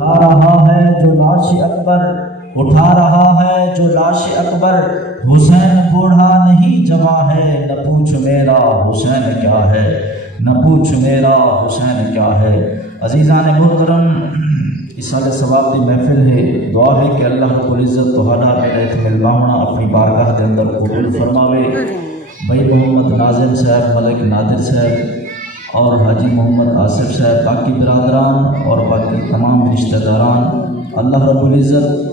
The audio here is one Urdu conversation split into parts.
اٹھا رہا ہے جو لاش اکبر، اٹھا رہا ہے جو لاش اکبر، حسین بوڑھا نہیں جوان ہے، نہ پوچھ میرا حسین کیا ہے، نہ پوچھ میرا حسین کیا ہے۔ عزیزان محترم، اصال ثواب دی محفل ہے، دعا ہے کہ اللہ رب العزت تہاڈا میرا ایک ملواونا اپنی بارگاہ دے اندر قبول فرماوے۔ بھائی محمد ناظم صاحب، ملک نادر صاحب اور حاجی محمد آصف صاحب، باقی برادران اور باقی تمام رشتہ داران، اللہ رب العزت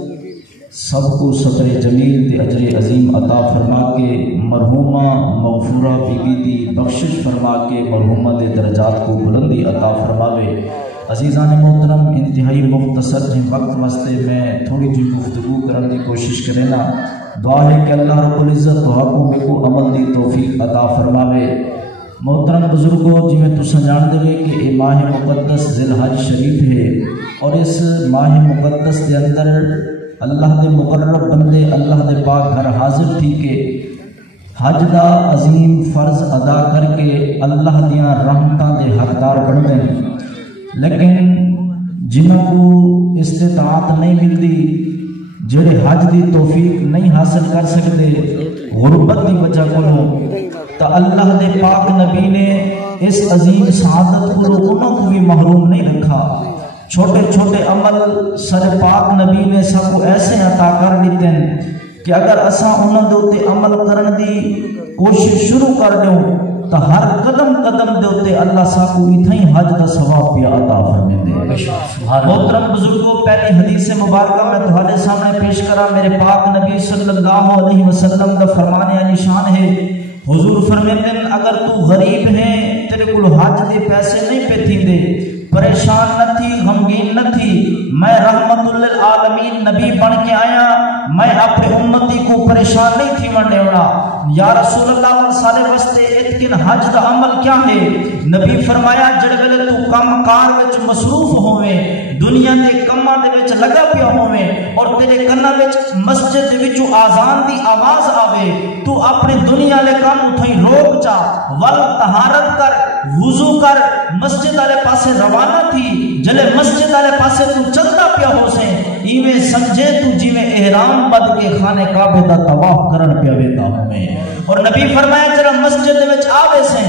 سب کو صبر جمیل تے اجر عظیم عطا فرما کے مرحومہ مغفورہ بی بی دی بخشش فرما کے مرحومہ دے درجات کو بلندی عطا فرماوے۔ عزیزان محترم، انتہائی مختصر جن وقت واسطے میں تھوڑی جی گفتگو کرنے کی کوشش کرنا، دعا ہے کہ اللہ رب العزت تہاکوں میں کو عمل دی توفیق عطا فرماوے۔ محترم بزرگوں، جی میں تساں جان دے کہ یہ ماہ مقدس ذی الحج شریف ہے، اور اس ماہ مقدس کے اندر اللہ دے مقرب بندے اللہ دے پاک گھر حاضر تھی کہ حج دا عظیم فرض ادا کر کے اللہ دیاں رحمتاں دے حقدار بن گئے، لیکن جنہوں کو استطاعت نہیں ملتی، جڑے حج دی توفیق نہیں حاصل کر سکتے غربت دی وجہ کو، تو اللہ دے پاک نبی نے اس عظیم سعادت کو انہوں کو بھی محروم نہیں رکھا۔ چھوٹے چھوٹے عمل سر پاک نبی نے سب کو ایسے عطا کر دیتے ہیں کہ اگر اساں انہوں دوتے عمل کرن دی کوشش شروع کر دوں تو ہر قدم قدم دوتے اللہ سب کو اتھائی حج دا ثواب پیا عطا فرمے دے۔ محترم بزرگوں، پہلی حدیث مبارکہ میں تمہارے سامنے پیش کرا، میرے پاک نبی صلی اللہ علیہ وسلم دا فرمانے نشان ہے۔ حضور فرماتے ہیں اگر تو غریب ہے، تیرے کو حج دے پیسے نہیں پہ تھی دے، پریشان نہ تھی، غمگین نہ تھی، میں رحمت للعالمین نبی بن کے آیا، میں اپنے امتی کو پریشان نہیں تھی منڈے ہونا۔ یا رسول اللہ سارے وستے اتکن حج دا عمل کیا ہے؟ نبی فرمایا جڑگلے تو کم کار وچ مصروف ہوئے، دنیا دے کماں دے وچ لگا پیا ہوئے، اور تیرے کنہ وچ مسجد دے وچوں آزان دی آواز آوے، تو اپنے دنیا لے کام اتھائی روک چا، ول طہارت کر، وضو کر، مسجد والے پاسے روانہ تھی، جلے مسجد والے پاسے تو چلتا پیا ہو سے، ایویں سمجھے تو جیویں احرام بد کے خانے کعبے دا طواف کرن پیا ویتا ہوئے۔ اور نبی فرمایا جرا مسجد وچ آوے سے،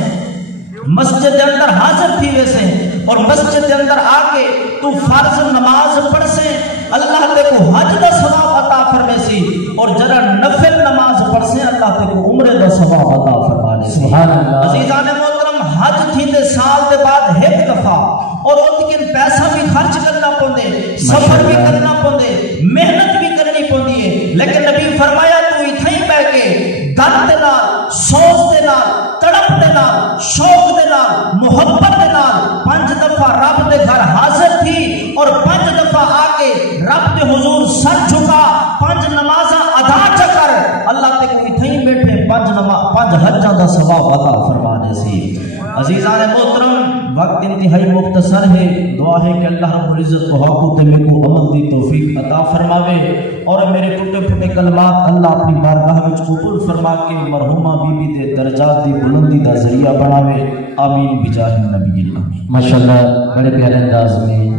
مسجد دے اندر حاضر تھی ویسے، اور مسجد دے اندر آکے تو فرض نماز پڑھ سے، اللہ تے کو حج دا ثواب عطا فرمے سی، اور جرا نفل نماز پڑھ سے اللہ تے کو عمرے دا ثواب عطا فرمانے سی۔ عزیزان محترم، حج تھی تے سال دے بعد ایک دفعہ، اور اتکن پیسہ بھی خرچ کرنا پوندے، سفر بھی کرنا پوندے، محنت بھی کرنی پوندی ہے، لیکن نبی فرمایا تو اتھائی بہ کے درد دے نال، سوز دے نال، تڑپ دے نال، شوق دے نال، محبت دے نال 5 دفعہ رب دے گھر حاضر تھی، اور 5 دفعہ آکے رب دے حضور سر جھکا، 5 نمازاں ادا چکر، اللہ تے کو اتھائی بیٹھے 5 حجاں دا ثواب عطا فرما دے سی۔ عزیزان محترم، وقت انتہائی مختصر ہے، دعا ہے کہ اللہ رب العزت تہاکوں تے میں کو عمل دی توفیق عطا فرماوے، اور میرے ٹوٹے پھوٹے کلمات اللہ اپنی بارگاہ وچ قبول فرما کے مرحومہ بی بی دے درجات دی بلندی دا ذریعہ بناوے، آمین بجاہ النبی الامین۔ ماشاءاللہ، بڑے پیارے انداز میں